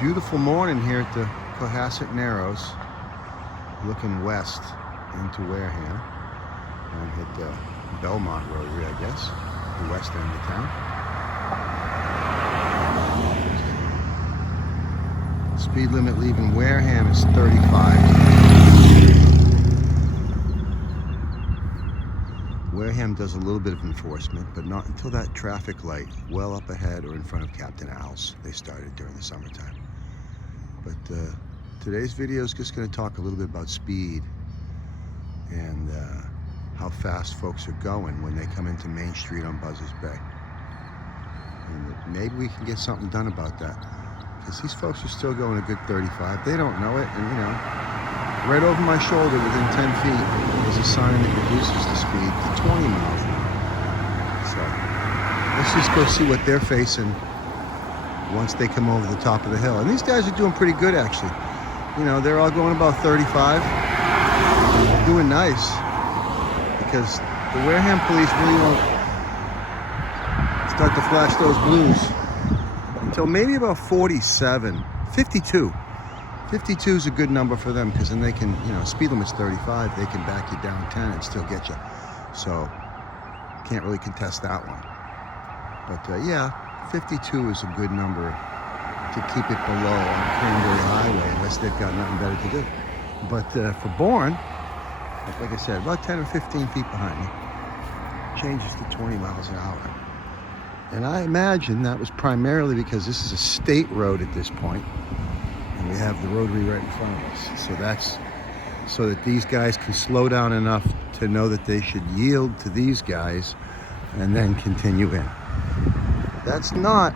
Beautiful morning here at the Cohassett Narrows, looking west into Wareham. And hit the Belmont Rotary, I guess, the west end of town. Speed limit leaving Wareham is 35. Wareham does a little bit of enforcement, but not until that traffic light well up ahead or in front of Captain Al's. They started during the summertime. But today's video is just going to talk a little bit about speed and how fast folks are going when they come into Main Street on Buzzards Bay. And maybe we can get something done about that, because these folks are still going a good 35. They don't know it, and you know, right over my shoulder within 10 feet is a sign that reduces the speed to 20 miles an hour. So let's just go see what they're facing once they come over the top of the hill. And these guys are doing pretty good, actually. You know, they're all going about 35. They're doing nice, because the Wareham police really won't start to flash those blues until maybe about 47, 52. 52 is a good number for them, because then they can, you know, speed limit's 35, they can back you down 10 and still get you. So can't really contest that one. But yeah, 52 is a good number to keep it below on Cranberry Highway, unless they've got nothing better to do. But for Bourne, like I said, about 10 or 15 feet behind me, changes to 20 miles an hour. And I imagine that was primarily because this is a state road at this point, and we have the rotary right in front of us. So that's so that these guys can slow down enough to know that they should yield to these guys and then continue in. That's not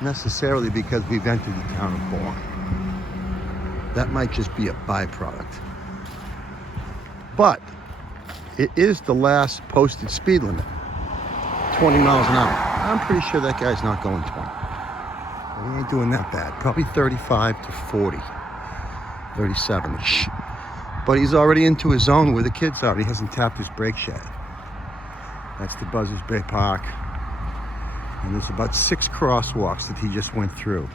necessarily because we've entered the town of Bourne. That might just be a byproduct. But it is the last posted speed limit, 20 miles an hour. I'm pretty sure that guy's not going 20. He ain't doing that bad. Probably 35 to 40, 37-ish. But he's already into his zone where the kids are. He hasn't tapped his brakes yet. That's the Buzzards Bay Park. And there's about 6 crosswalks that he just went through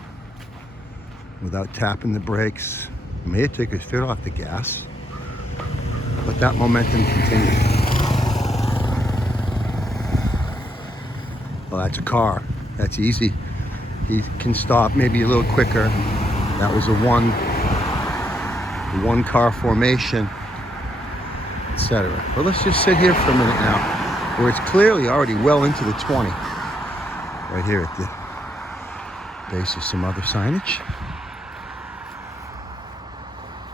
without tapping the brakes. He may have taken his foot off the gas, but that momentum continued. Well, that's a car. That's easy. He can stop maybe a little quicker. That was a one car formation, etc. But let's just sit here for a minute now, where it's clearly already well into the 20. Right here at the base of some other signage.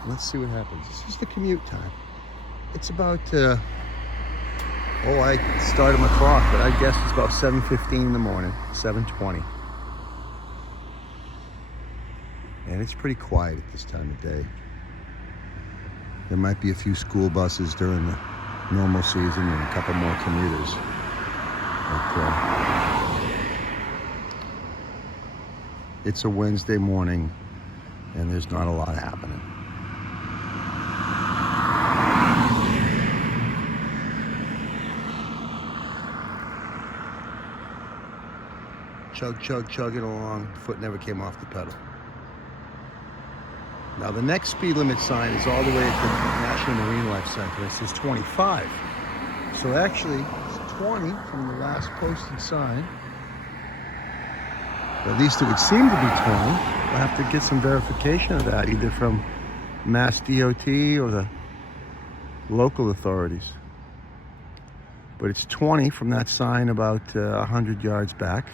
Let's see what happens. This is the commute time. It's about, I started my clock, but I guess it's about 7:15 in the morning, 7:20. And it's pretty quiet at this time of day. There might be a few school buses during the normal season and a couple more commuters. But, it's a Wednesday morning, and there's not a lot happening. Chugging along. Foot never came off the pedal. Now the next speed limit sign is all the way at the National Marine Life Center. It says 25. So actually, it's 20 from the last posted sign. At least it would seem to be 20. We'll have to get some verification of that, either from Mass DOT or the local authorities. But it's 20 from that sign about 100 yards back.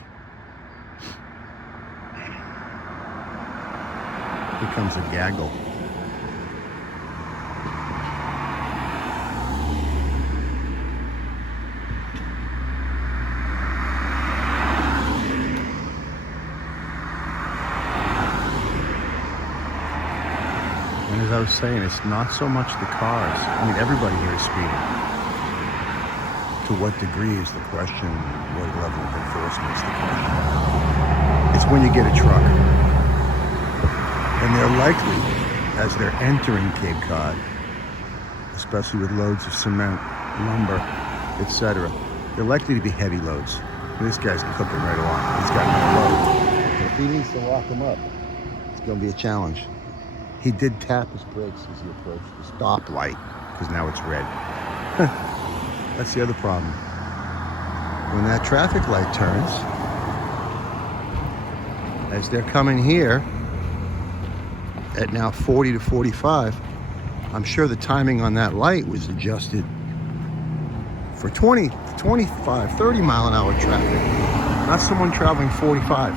Here comes a gaggle. And as I was saying, it's not so much the cars. I mean, everybody here is speeding. To what degree is the question? What level of enforcement is the question? It's when you get a truck. And they're likely, as they're entering Cape Cod, especially with loads of cement, lumber, etc., they're likely to be heavy loads. This guy's cooking right along. He's got no load. If he needs to lock him up, it's going to be a challenge. He did tap his brakes as he approached the stoplight, because now it's red. That's the other problem. When that traffic light turns, as they're coming here at now 40 to 45, I'm sure the timing on that light was adjusted for 20, 25, 30 mile an hour traffic, not someone traveling 45.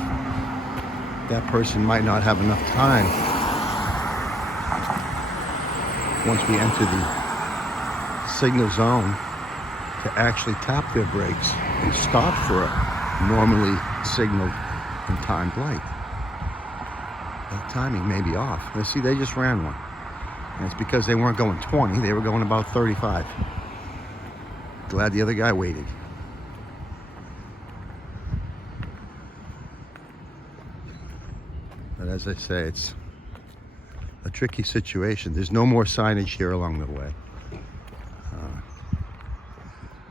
That person might not have enough time once we enter the signal zone to actually tap their brakes and stop for a normally signaled and timed light. That timing may be off. Let's see, they just ran one. And it's because they weren't going 20, they were going about 35. Glad the other guy waited. But as I say, it's a tricky situation. There's no more signage here along the way.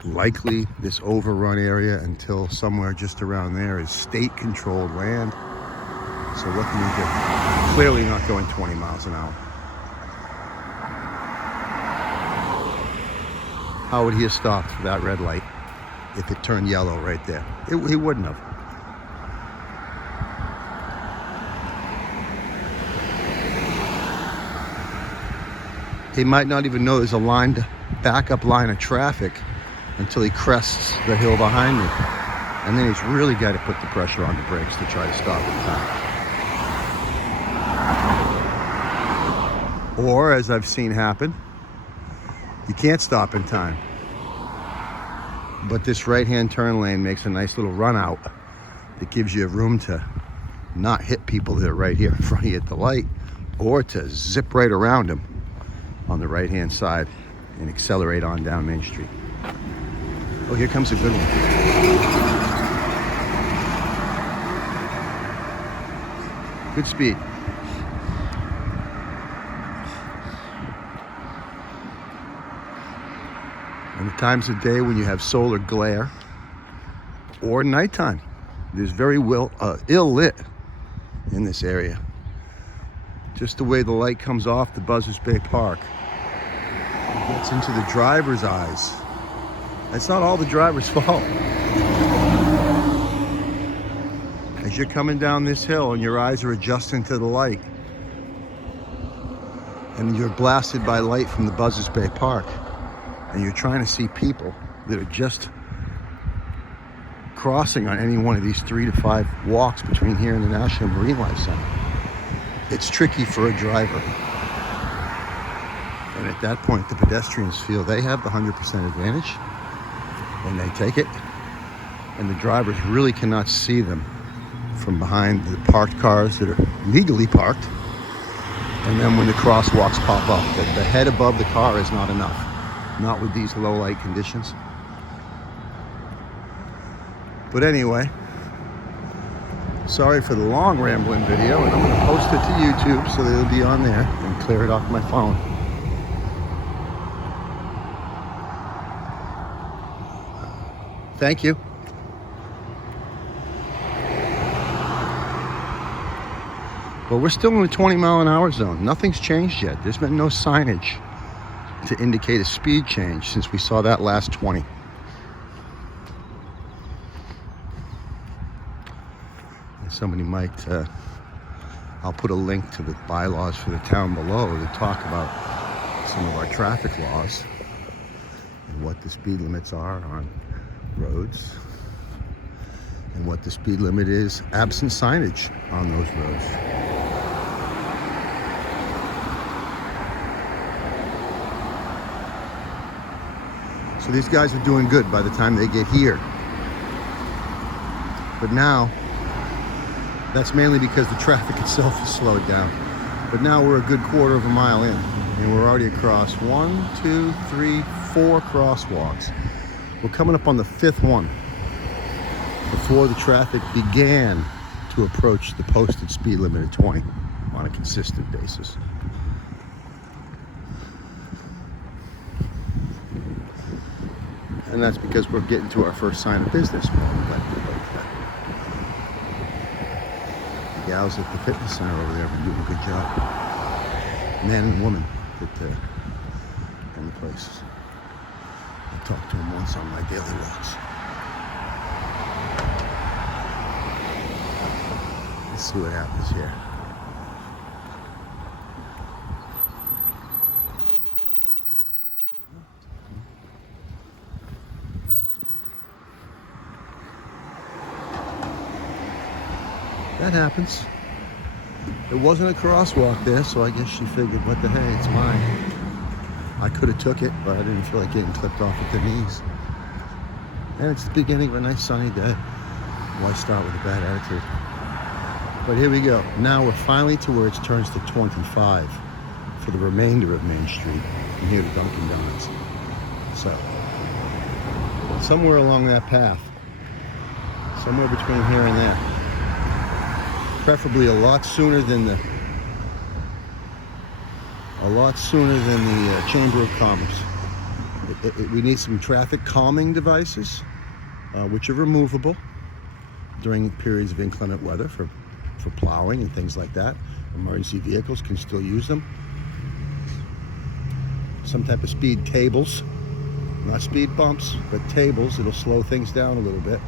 Likely this overrun area until somewhere just around there is state-controlled land. So looking into clearly not going 20 miles an hour. How would he have stopped for that red light if it turned yellow right there? He wouldn't have. He might not even know there's a backup line of traffic until he crests the hill behind me. And then he's really got to put the pressure on the brakes to try to stop in time. Or, as I've seen happen, you can't stop in time. But this right-hand turn lane makes a nice little run out that gives you room to not hit people that are right here in front of you at the light, or to zip right around them on the right-hand side and accelerate on down Main Street. Oh, here comes a good one. Good speed. And the times of day when you have solar glare or nighttime, there's very ill lit in this area. Just the way the light comes off the Buzzards Bay Park, it gets into the driver's eyes. It's not all the driver's fault. As you're coming down this hill and your eyes are adjusting to the light, and you're blasted by light from the Buzzards Bay Park, and you're trying to see people that are just crossing on any one of these 3 to 5 walks between here and the National Marine Life Center, it's tricky for a driver. And at that point, the pedestrians feel they have the 100% advantage, and they take it, and the drivers really cannot see them from behind the parked cars that are legally parked. And then when the crosswalks pop up, the head above the car is not enough. Not with these low light conditions. But anyway, sorry for the long rambling video, and I'm going to post it to YouTube so that it'll be on there and clear it off my phone. Thank you. But we're still in the 20 mile an hour zone. Nothing's changed yet. There's been no signage to indicate a speed change since we saw that last 20. And somebody might, I'll put a link to the bylaws for the town below that talk about some of our traffic laws and what the speed limits are on roads and what the speed limit is absent signage on those roads. So these guys are doing good by the time they get here. But now, that's mainly because the traffic itself is slowed down. But now we're a good quarter of a mile in, and we're already across 1, 2, 3, 4 crosswalks. We're coming up on the 5th one before the traffic began to approach the posted speed limit of 20 on a consistent basis. And that's because we're getting to our first sign of business. gals at the fitness center over there have been doing a good job. Man and woman that in the place. I talked to them once on my daily walks. Let's see what happens here. That happens. There wasn't a crosswalk there, so I guess she figured, what the hey, it's mine. I could have took it, but I didn't feel like getting clipped off at the knees. And it's the beginning of a nice sunny day. Why start with a bad attitude? But here we go. Now we're finally to where it turns to 25 for the remainder of Main Street from here to Dunkin' Donuts. So, somewhere along that path, somewhere between here and there. Preferably a lot sooner than the Chamber of Commerce. We need some traffic calming devices, which are removable during periods of inclement weather for plowing and things like that. Emergency vehicles can still use them. Some type of speed tables, not speed bumps, but tables. It'll slow things down a little bit.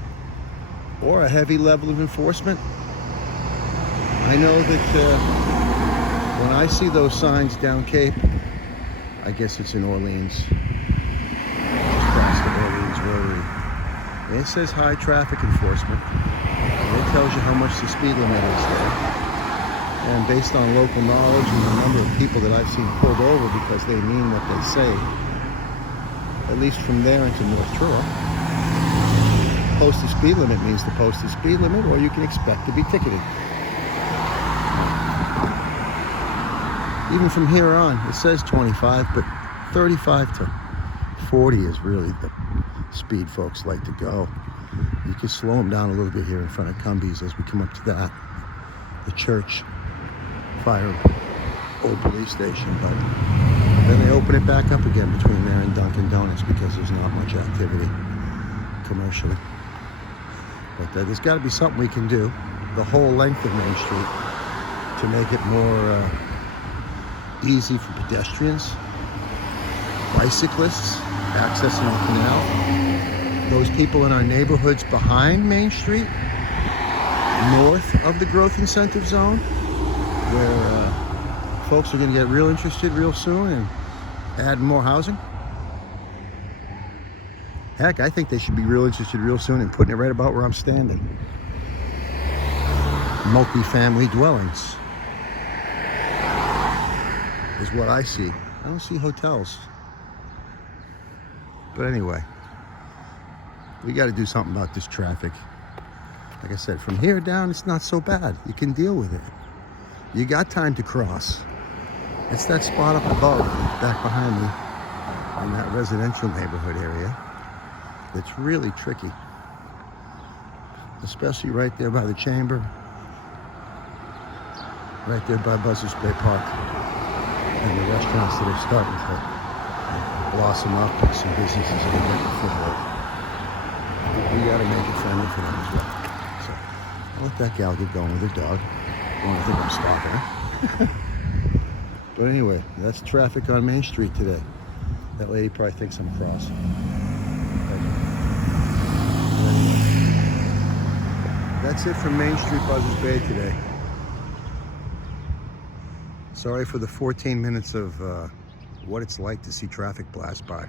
Or a heavy level of enforcement. I know that when I see those signs down Cape, I guess it's in Orleans, just past the Orleans Rotary. And it says high traffic enforcement. And it tells you how much the speed limit is there. And based on local knowledge and the number of people that I've seen pulled over because they mean what they say, at least from there into North Truro, posted speed limit means the posted speed limit, or you can expect to be ticketed. Even from here on, it says 25, but 35 to 40 is really the speed folks like to go. You can slow them down a little bit here in front of Cumbies as we come up to that. The church, fire, old police station, but then they open it back up again between there and Dunkin' Donuts because there's not much activity commercially. But there's got to be something we can do, the whole length of Main Street, to make it more easy for pedestrians, bicyclists accessing the canal, those people in our neighborhoods behind Main Street, north of the growth incentive zone, where folks are going to get real interested real soon and add more housing. Heck, I think they should be real interested real soon in putting it right about where I'm standing. Multi-family dwellings is what I see. I don't see hotels. But anyway, we got to do something about this traffic. Like I said, from here down, it's not so bad. You can deal with it. You got time to cross. It's that spot up above, back behind me, in that residential neighborhood area, that's really tricky. Especially right there by the Chamber, right there by Buzzards Bay Park, and the restaurants that are starting to blossom up, and some businesses that are getting a foothold. We got to make it friendly for them as well. So I'll let that gal get going with her dog. I don't think I'm stopping her. But anyway, that's traffic on Main Street today. That lady probably thinks I'm cross. That's it from Main Street, Buzzards Bay today. Sorry for the 14 minutes of what it's like to see traffic blast by.